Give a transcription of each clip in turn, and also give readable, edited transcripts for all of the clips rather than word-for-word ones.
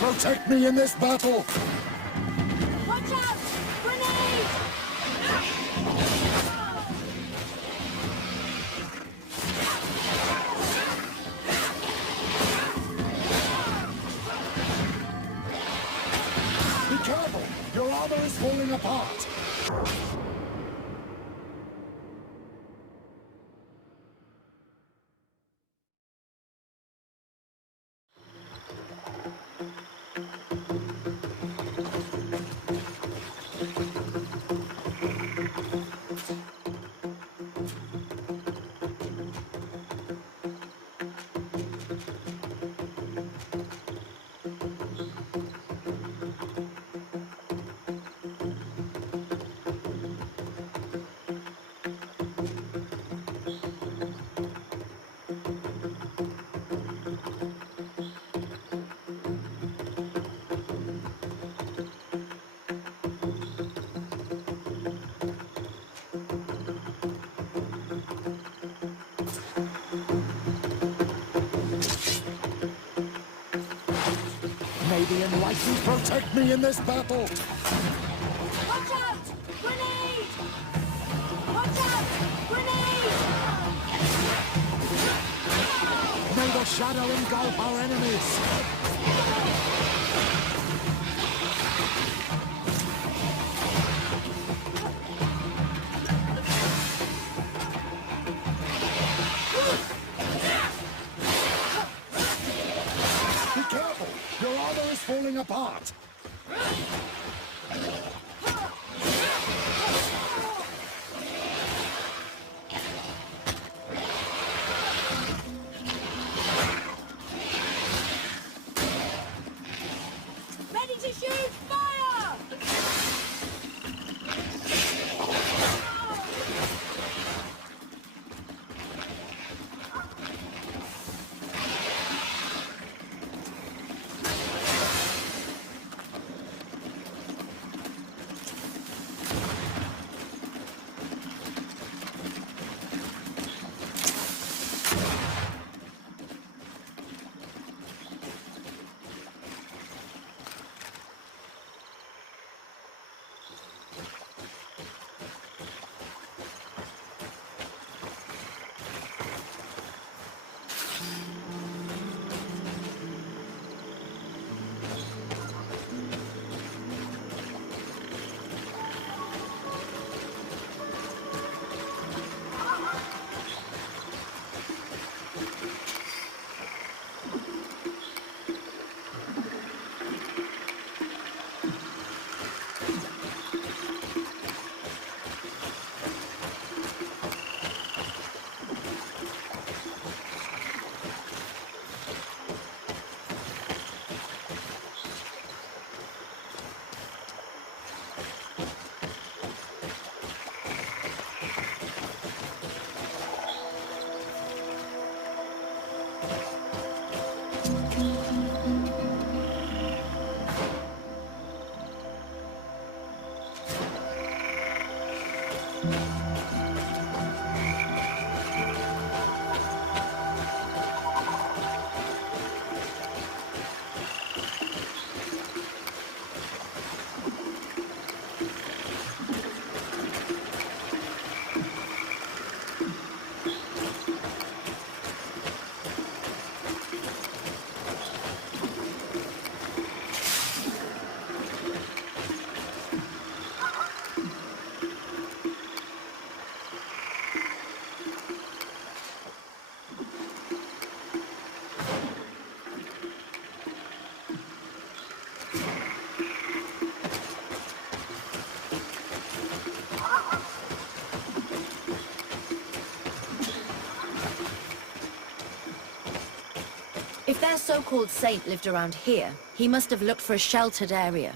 Protect me in this battle! Watch out! Grenade! Be careful! Your armor is falling apart! May the enlightened protect me in this battle! Watch out! Grenade! Watch out! Grenade! May the shadow engulf our enemies! Be careful! Your armor is falling apart! If their so-called saint lived around here, he must have looked for a sheltered area.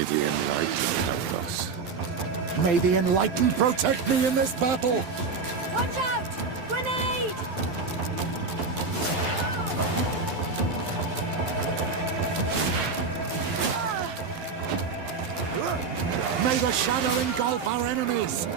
May the Enlightened help us. May the Enlightened protect me in this battle! Watch out! Grenade! May the shadow engulf our enemies!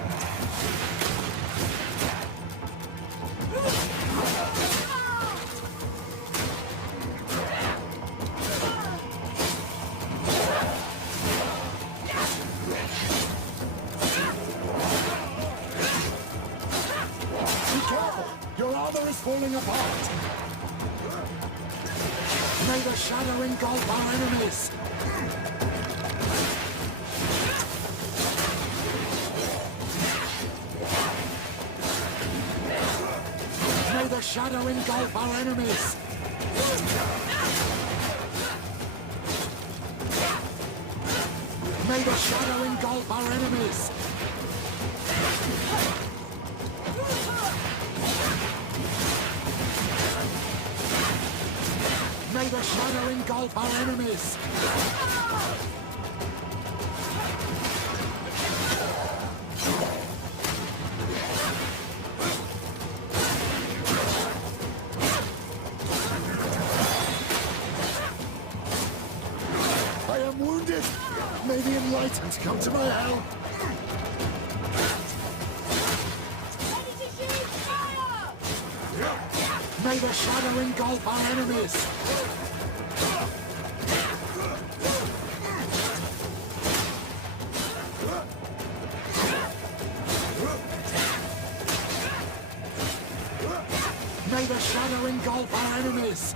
Falling apart! May the shadow engulf our enemies! May the shadow engulf our enemies! May the shadow engulf our enemies! May the shadow engulf our enemies! I am wounded! May the Enlightened come to my help! Ready to shoot! Fire! May the shadow engulf our enemies! May the shadow engulf our enemies!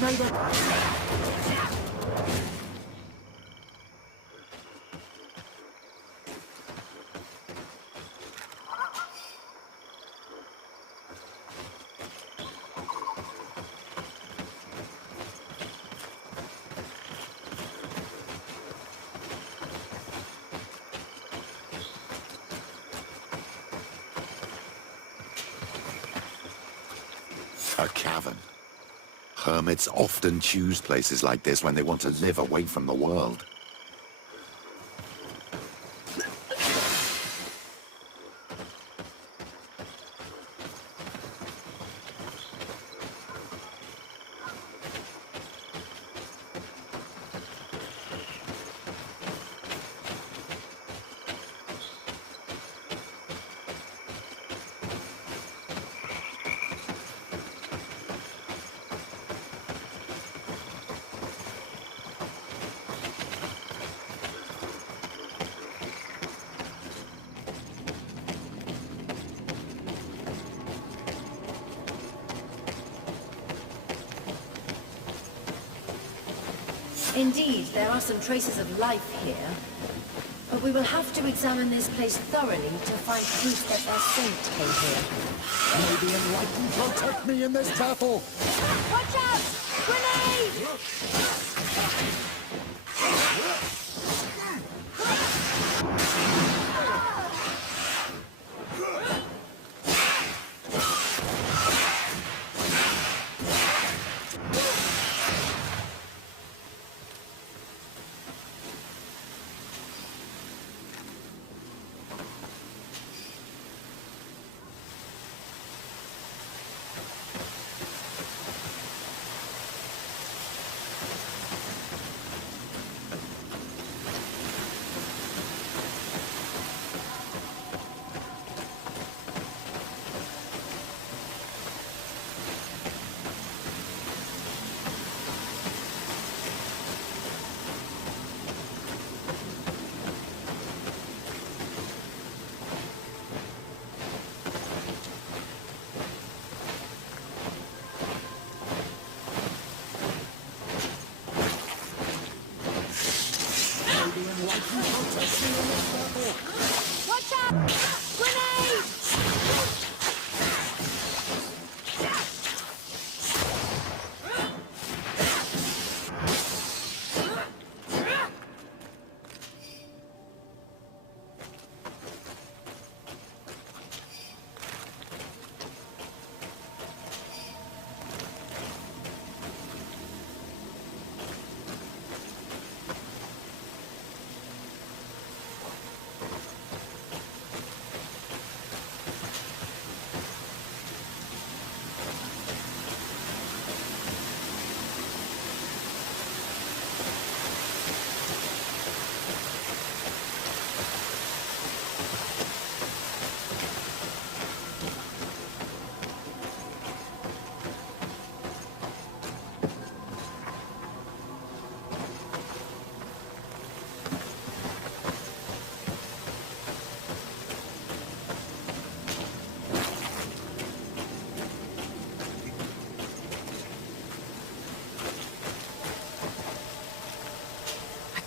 May the... A cavern. Hermits often choose places like this when they want to live away from the world. Indeed, there are some traces of life here. But we will have to examine this place thoroughly to find proof that their saint came here. May the Enlightened protect me in this battle! Watch out! Grenade!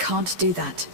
can't do that.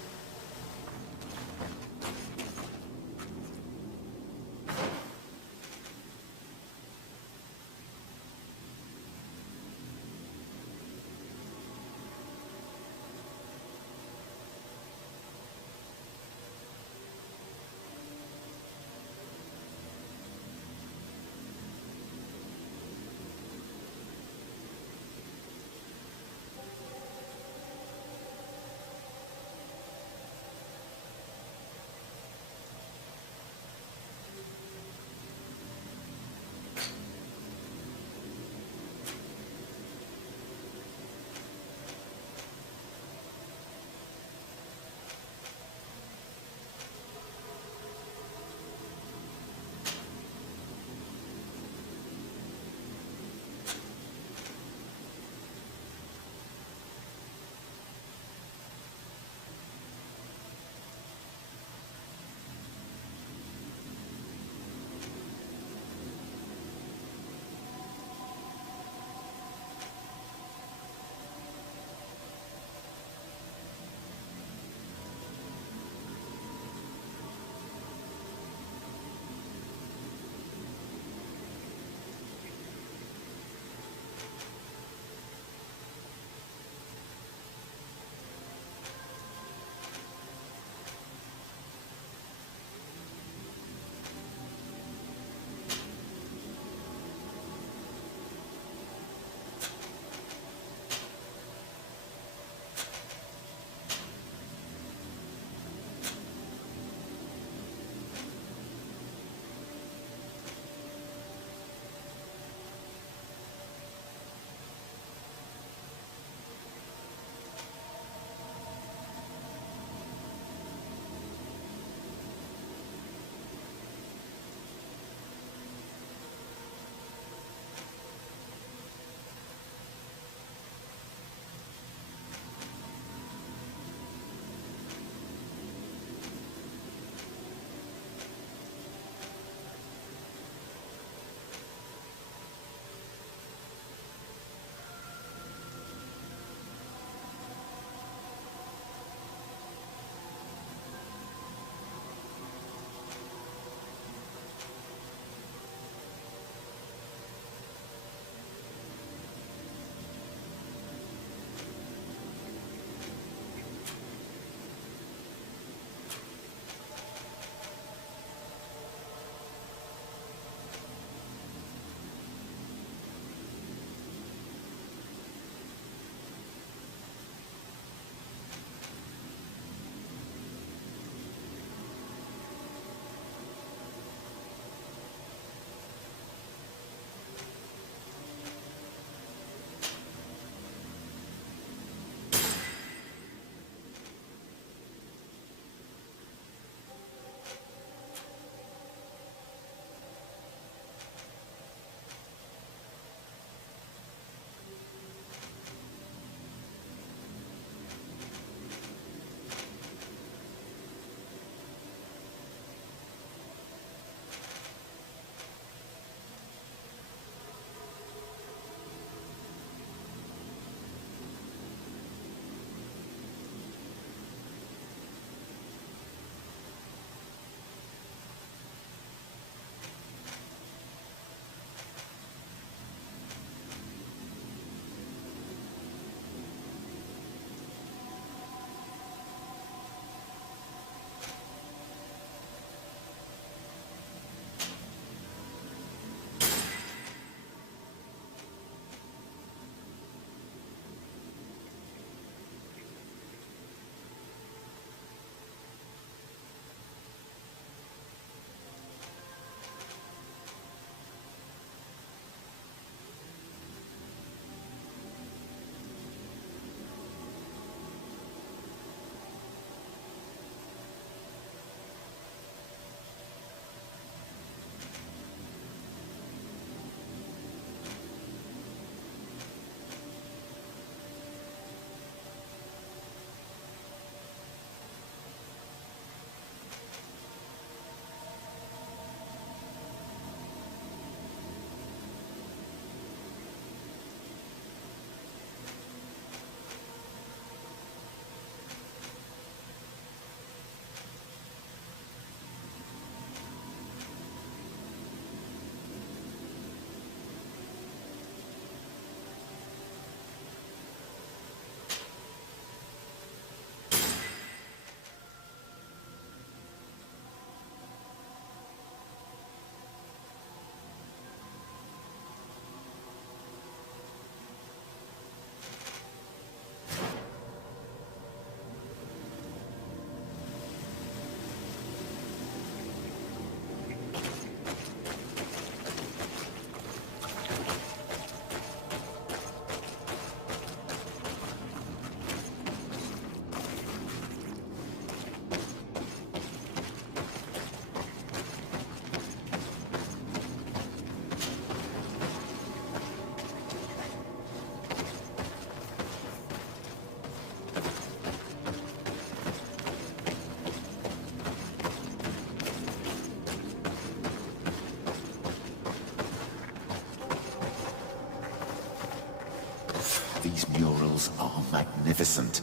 These murals are magnificent.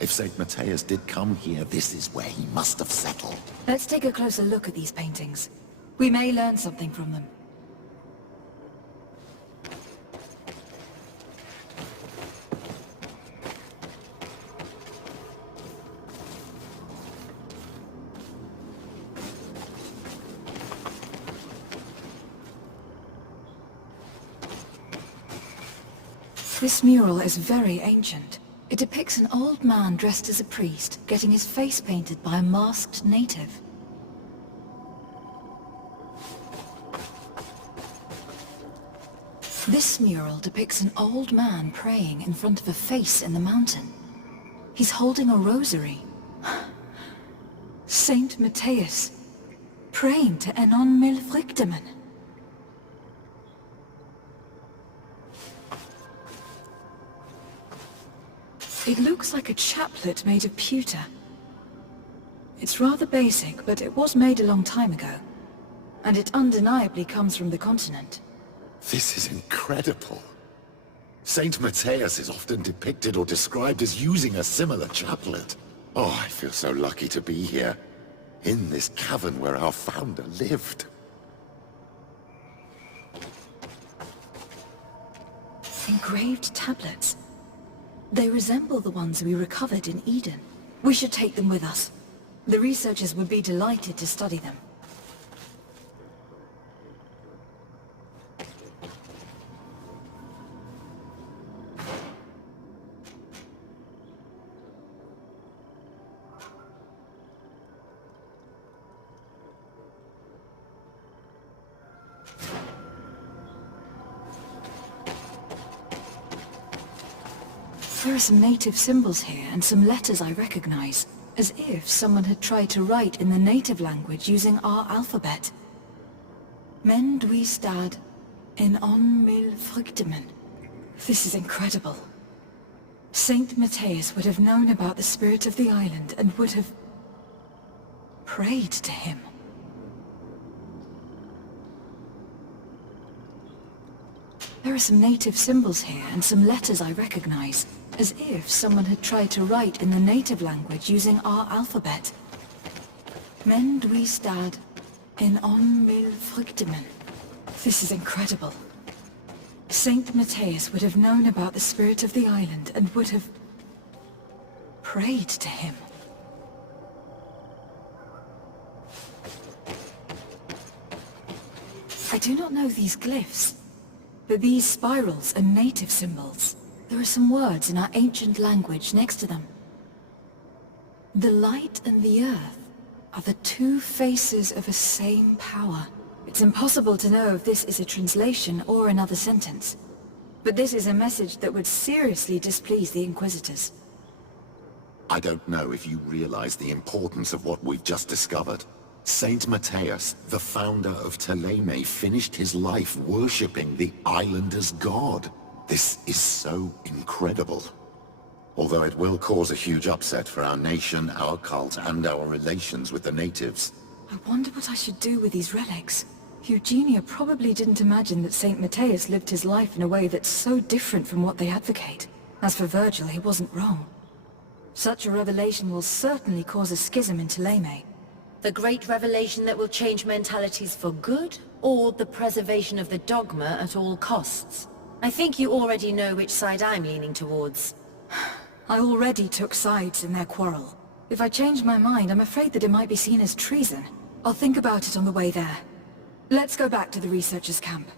If St. Matthias did come here, this is where he must have settled. Let's take a closer look at these paintings. We may learn something from them. This mural is very ancient. It depicts an old man dressed as a priest, getting his face painted by a masked native. This mural depicts an old man praying in front of a face in the mountain. He's holding a rosary. Saint Matthias, praying to Enon Milfrichtemen. It looks like a chaplet made of pewter. It's rather basic, but it was made a long time ago. And it undeniably comes from the continent. This is incredible. Saint Matthias is often depicted or described as using a similar chaplet. Oh, I feel so lucky to be here, in this cavern where our founder lived. Engraved tablets. They resemble the ones we recovered in Eden. We should take them with us. The researchers would be delighted to study them. There are some native symbols here and some letters I recognize, as if someone had tried to write in the native language using our alphabet. Men dwistad in on mil fruktemen. This is incredible. Saint Matthias would have known about the spirit of the island and would have prayed to him. There are some native symbols here and some letters I recognize, as if someone had tried to write in the native language using our alphabet. Men dwistad in on mil fruktemen. This is incredible. Saint Matthias would have known about the spirit of the island and would have prayed to him. I do not know these glyphs, but these spirals are native symbols. There are some words in our ancient language next to them. The light and the earth are the two faces of a same power. It's impossible to know if this is a translation or another sentence. But this is a message that would seriously displease the Inquisitors. I don't know if you realize the importance of what we've just discovered. Saint Matthias, the founder of Ptolemy, finished his life worshipping the islanders' god. This is so incredible. Although it will cause a huge upset for our nation, our cult, and our relations with the natives. I wonder what I should do with these relics. Eugenia probably didn't imagine that Saint Matthias lived his life in a way that's so different from what they advocate. As for Virgil, he wasn't wrong. Such a revelation will certainly cause a schism in Ptolemy. The great revelation that will change mentalities for good, or the preservation of the dogma at all costs? I think you already know which side I'm leaning towards. I already took sides in their quarrel. If I change my mind, I'm afraid that it might be seen as treason. I'll think about it on the way there. Let's go back to the researchers' camp.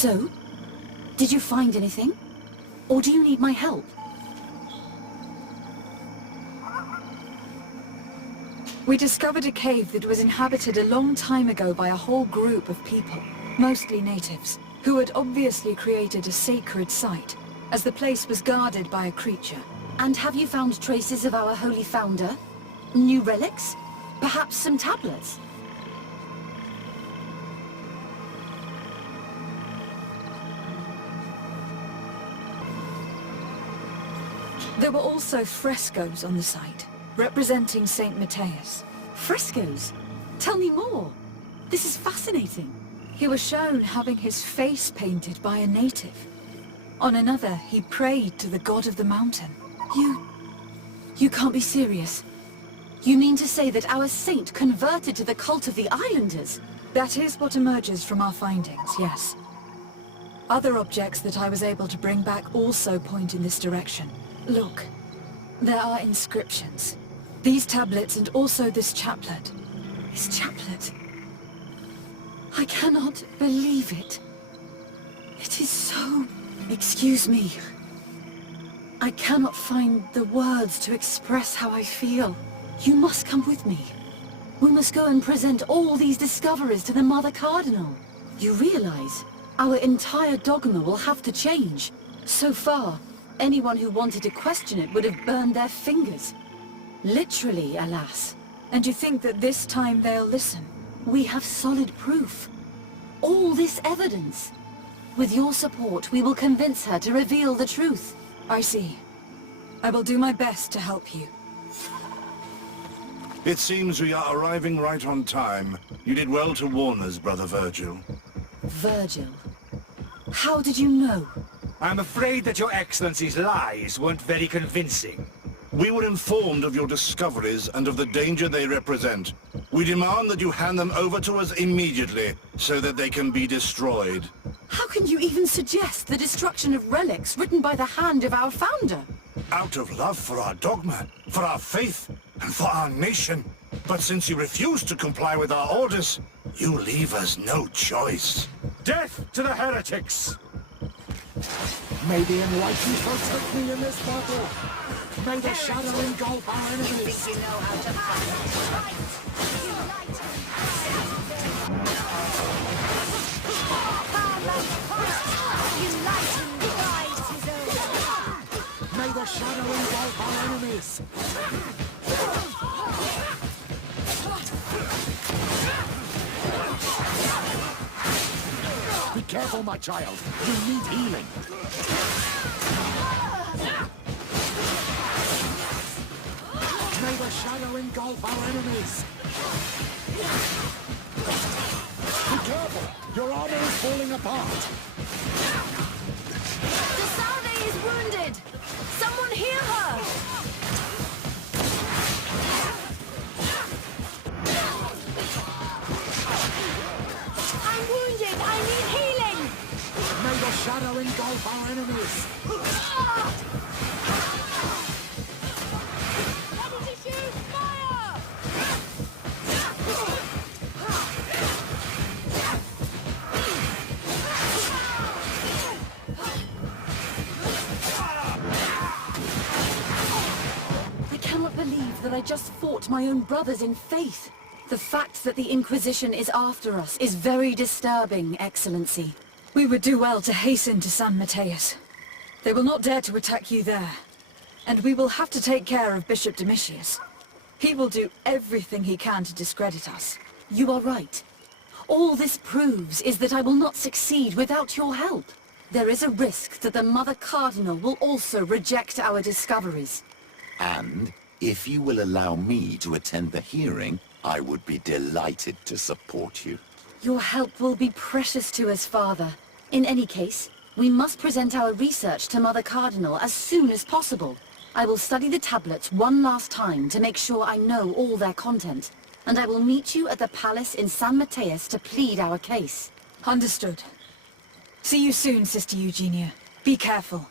So, did you find anything? Or do you need my help? We discovered a cave that was inhabited a long time ago by a whole group of people, mostly natives, who had obviously created a sacred site, as the place was guarded by a creature. And have you found traces of our holy founder? New relics? Perhaps some tablets? There were also frescoes on the site, representing Saint Matthias. Frescoes? Tell me more. This is fascinating. He was shown having his face painted by a native. On another, he prayed to the god of the mountain. You can't be serious. You mean to say that our saint converted to the cult of the islanders? That is what emerges from our findings, yes. Other objects that I was able to bring back also point in this direction. Look, there are inscriptions. These tablets and also this chaplet. This chaplet? I cannot believe it. It is so... Excuse me. I cannot find the words to express how I feel. You must come with me. We must go and present all these discoveries to the Mother Cardinal. You realize our entire dogma will have to change. So far, anyone who wanted to question it would have burned their fingers. Literally, alas. And you think that this time they'll listen? We have solid proof. All this evidence. With your support, we will convince her to reveal the truth. I see. I will do my best to help you. It seems we are arriving right on time. You did well to warn us, Brother Virgil. Virgil? How did you know? I'm afraid that your Excellency's lies weren't very convincing. We were informed of your discoveries and of the danger they represent. We demand that you hand them over to us immediately, so that they can be destroyed. How can you even suggest the destruction of relics written by the hand of our founder? Out of love for our dogma, for our faith, and for our nation. But since you refuse to comply with our orders, you leave us no choice. Death to the heretics! May the enlightened protect me in this battle. May the shadow engulf our enemies. You know how to fight. Unite! May the shadow engulf our enemies. Be careful, my child. You need healing. May the shadow engulf our enemies. Be careful. Your armor is falling apart. The Salve is wounded! Someone heal her! I'm wounded! I need healing! May the shadow engulf our enemies. Ready to shoot! Fire! I cannot believe that I just fought my own brothers in faith. The fact that the Inquisition is after us is very disturbing, Excellency. We would do well to hasten to San Matthias. They will not dare to attack you there. And we will have to take care of Bishop Domitius. He will do everything he can to discredit us. You are right. All this proves is that I will not succeed without your help. There is a risk that the Mother Cardinal will also reject our discoveries. And if you will allow me to attend the hearing, I would be delighted to support you. Your help will be precious to us, Father. In any case, we must present our research to Mother Cardinal as soon as possible. I will study the tablets one last time to make sure I know all their content. And I will meet you at the palace in San Matthias to plead our case. Understood. See you soon, Sister Eugenia. Be careful.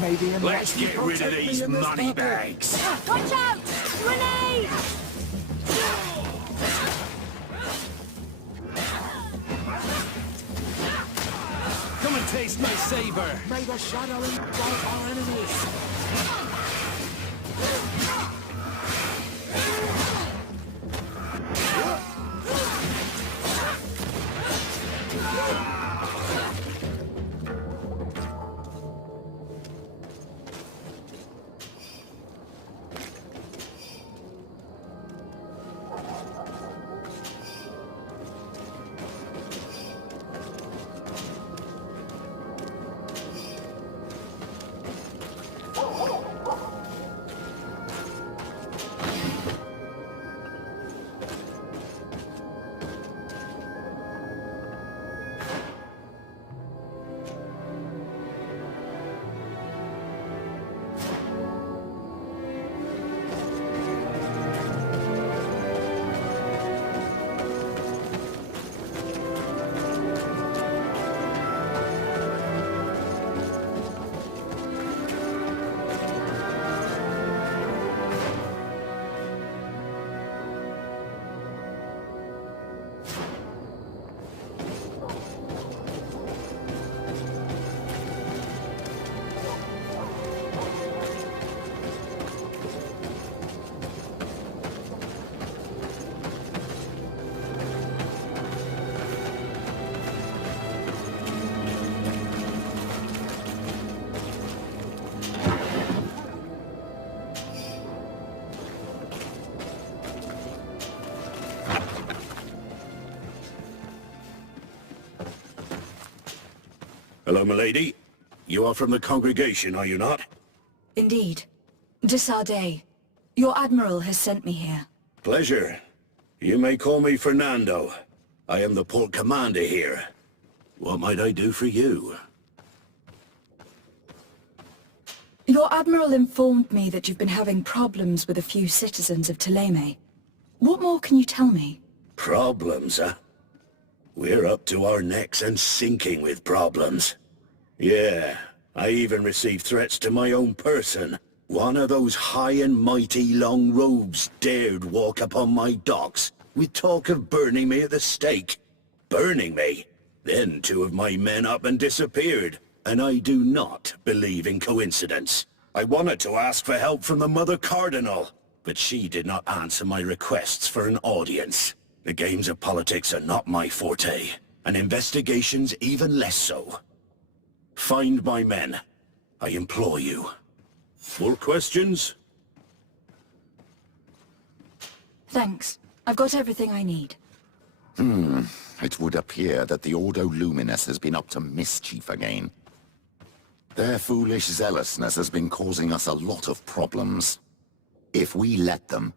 Maybe Let's get rid of these money bags. Watch out! Grenade! Come and taste my savor. May the shadow engulf our enemies. Hello, milady. You are from the congregation, are you not? Indeed. Desardet. Your admiral has sent me here. Pleasure. You may call me Fernando. I am the port commander here. What might I do for you? Your admiral informed me that you've been having problems with a few citizens of Thélème. What more can you tell me? Problems, huh? We're up to our necks and sinking with problems. Yeah, I even received threats to my own person. One of those high and mighty long robes dared walk upon my docks with talk of burning me at the stake. Burning me? Then two of my men up and disappeared. And I do not believe in coincidence. I wanted to ask for help from the Mother Cardinal, but she did not answer my requests for an audience. The games of politics are not my forte, and investigations even less so. Find my men. I implore you. More questions? Thanks. I've got everything I need. It would appear that the Ordo Luminous has been up to mischief again. Their foolish zealousness has been causing us a lot of problems. If we let them,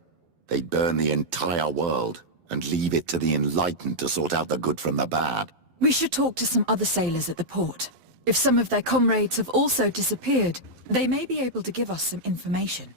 they'd burn the entire world and leave it to the enlightened to sort out the good from the bad. We should talk to some other sailors at the port. If some of their comrades have also disappeared, they may be able to give us some information.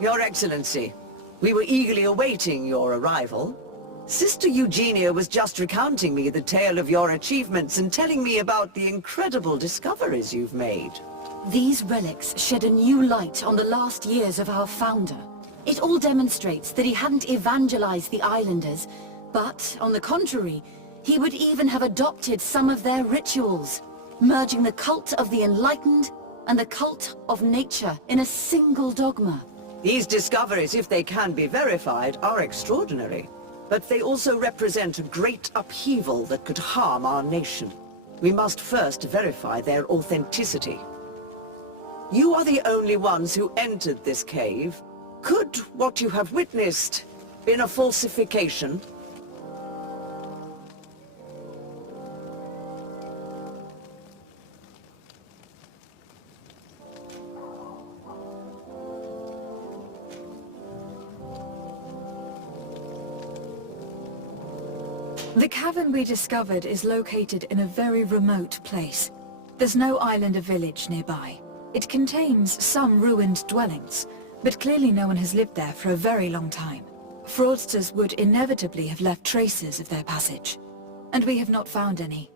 Your Excellency, we were eagerly awaiting your arrival. Sister Eugenia was just recounting me the tale of your achievements and telling me about the incredible discoveries you've made. These relics shed a new light on the last years of our founder. It all demonstrates that he hadn't evangelized the islanders, but, on the contrary, he would even have adopted some of their rituals, merging the cult of the enlightened and the cult of nature in a single dogma. These discoveries, if they can be verified, are extraordinary. But they also represent a great upheaval that could harm our nation. We must first verify their authenticity. You are the only ones who entered this cave. Could what you have witnessed been a falsification? The cavern we discovered is located in a very remote place. There's no island or village nearby. It contains some ruined dwellings, but clearly no one has lived there for a very long time. Fraudsters would inevitably have left traces of their passage, and we have not found any.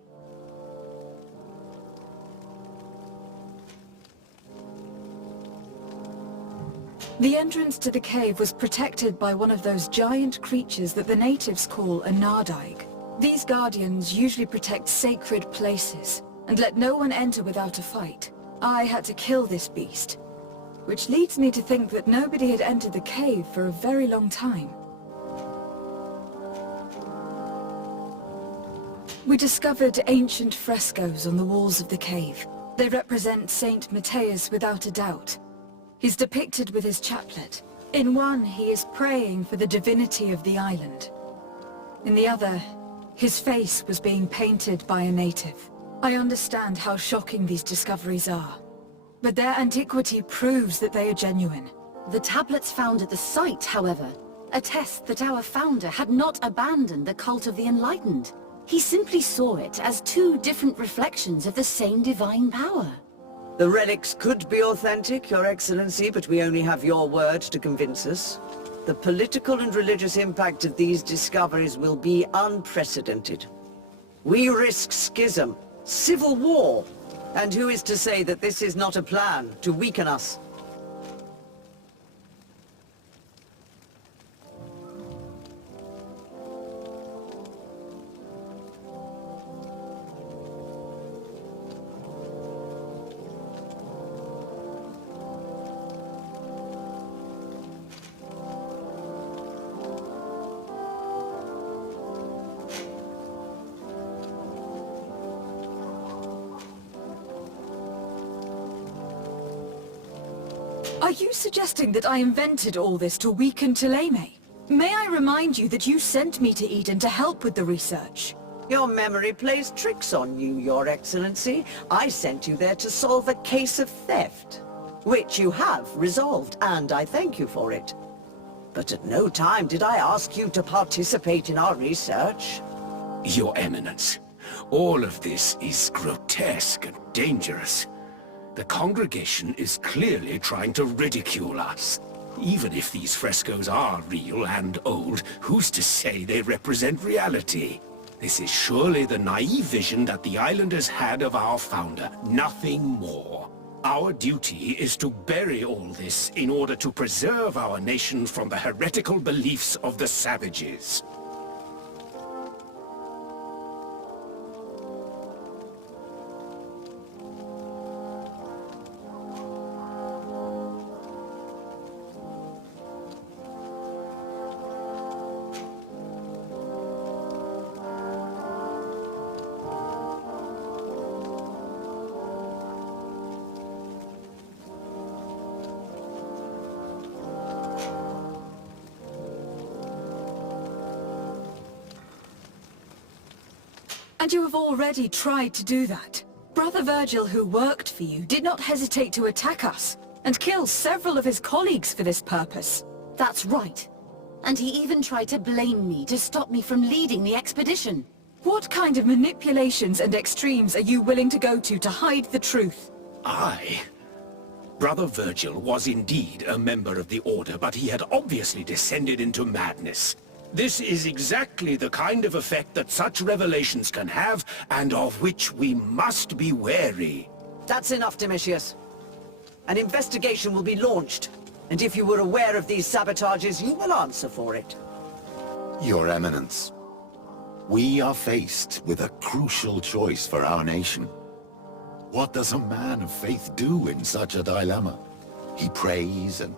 The entrance to the cave was protected by one of those giant creatures that the natives call a nardaig. These guardians usually protect sacred places, and let no one enter without a fight. I had to kill this beast, which leads me to think that nobody had entered the cave for a very long time. We discovered ancient frescoes on the walls of the cave. They represent Saint Matthias without a doubt. He's depicted with his chaplet. In one, he is praying for the divinity of the island. In the other, his face was being painted by a native. I understand how shocking these discoveries are, but their antiquity proves that they are genuine. The tablets found at the site, however, attest that our founder had not abandoned the cult of the enlightened. He simply saw it as two different reflections of the same divine power. The relics could be authentic, Your Excellency, but we only have your word to convince us. The political and religious impact of these discoveries will be unprecedented. We risk schism, civil war, and who is to say that this is not a plan to weaken us? Are you suggesting that I invented all this to weaken Thélème? May I remind you that you sent me to Eden to help with the research? Your memory plays tricks on you, Your Excellency. I sent you there to solve a case of theft, which you have resolved, and I thank you for it. But at no time did I ask you to participate in our research. Your Eminence, all of this is grotesque and dangerous. The congregation is clearly trying to ridicule us. Even if these frescoes are real and old, who's to say they represent reality? This is surely the naive vision that the islanders had of our founder, nothing more. Our duty is to bury all this in order to preserve our nation from the heretical beliefs of the savages. And you have already tried to do that. Brother Virgil, who worked for you, did not hesitate to attack us, and kill several of his colleagues for this purpose. That's right. And he even tried to blame me to stop me from leading the expedition. What kind of manipulations and extremes are you willing to go to hide the truth? I? Brother Virgil was indeed a member of the Order, but he had obviously descended into madness. This is exactly the kind of effect that such revelations can have, and of which we must be wary. That's enough, Domitius. An investigation will be launched, and if you were aware of these sabotages, you will answer for it. Your Eminence, we are faced with a crucial choice for our nation. What does a man of faith do in such a dilemma? He prays and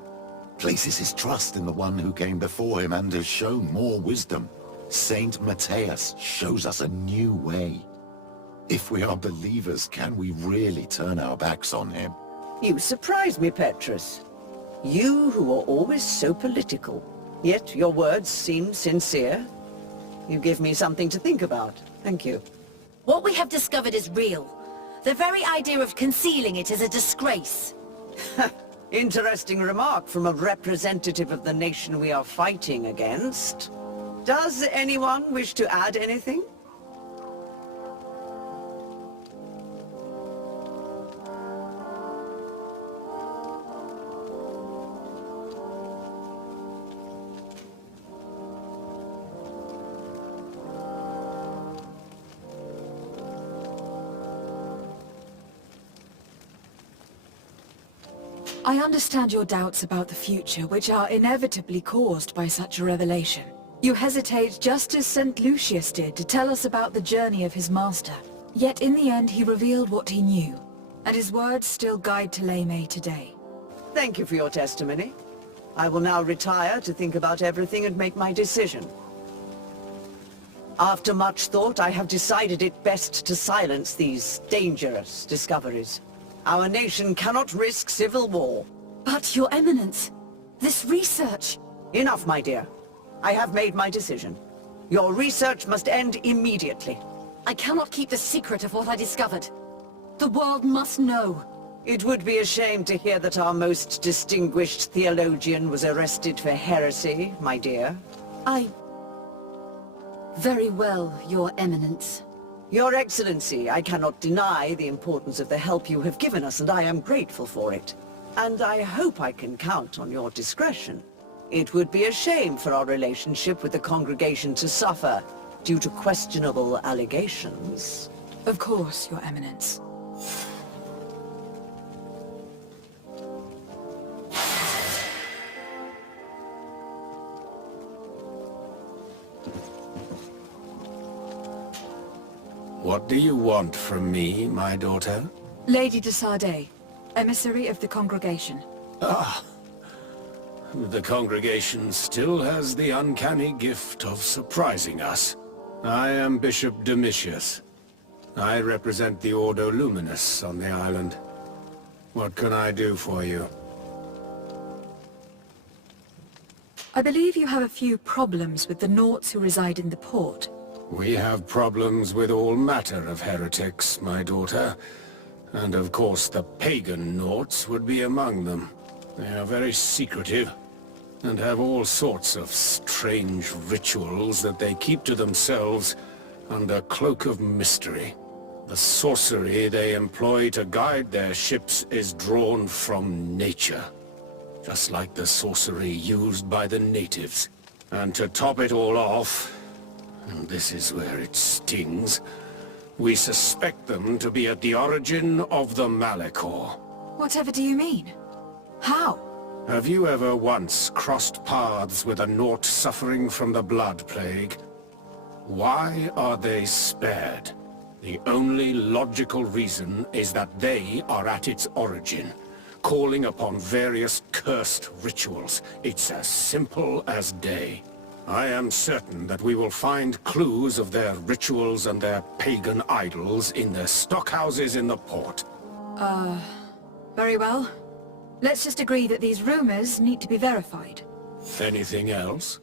places his trust in the one who came before him and has shown more wisdom. Saint Matthias shows us a new way. If we are believers, can we really turn our backs on him? You surprise me, Petrus. You who are always so political, yet your words seem sincere. You give me something to think about. Thank you. What we have discovered is real. The very idea of concealing it is a disgrace. Interesting remark from a representative of the nation we are fighting against. Does anyone wish to add anything? I understand your doubts about the future, which are inevitably caused by such a revelation. You hesitate just as St. Lucius did to tell us about the journey of his master. Yet in the end he revealed what he knew, and his words still guide Thélème today. Thank you for your testimony. I will now retire to think about everything and make my decision. After much thought, I have decided it best to silence these dangerous discoveries. Our nation cannot risk civil war. But, Your Eminence, this research... Enough, my dear. I have made my decision. Your research must end immediately. I cannot keep the secret of what I discovered. The world must know. It would be a shame to hear that our most distinguished theologian was arrested for heresy, my dear. Very well, Your Eminence. Your Excellency, I cannot deny the importance of the help you have given us, and I am grateful for it. And I hope I can count on your discretion. It would be a shame for our relationship with the congregation to suffer due to questionable allegations. Of course, Your Eminence. What do you want from me, my daughter? Lady de Sardet, emissary of the congregation. Ah, the congregation still has the uncanny gift of surprising us. I am Bishop Domitius. I represent the Ordo Luminous on the island. What can I do for you? I believe you have a few problems with the Nauts who reside in the port. We have problems with all matter of heretics, my daughter. And of course the pagan Nauts would be among them. They are very secretive, and have all sorts of strange rituals that they keep to themselves under cloak of mystery. The sorcery they employ to guide their ships is drawn from nature, just like the sorcery used by the natives. And to top it all off, and this is where it stings, we suspect them to be at the origin of the Malachor. Whatever do you mean? How? Have you ever once crossed paths with a Naut suffering from the blood plague? Why are they spared? The only logical reason is that they are at its origin, calling upon various cursed rituals. It's as simple as day. I am certain that we will find clues of their rituals and their pagan idols in their stockhouses in the port. Very well. Let's just agree that these rumors need to be verified. Anything else?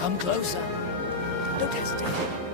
Come closer. Don't hesitate.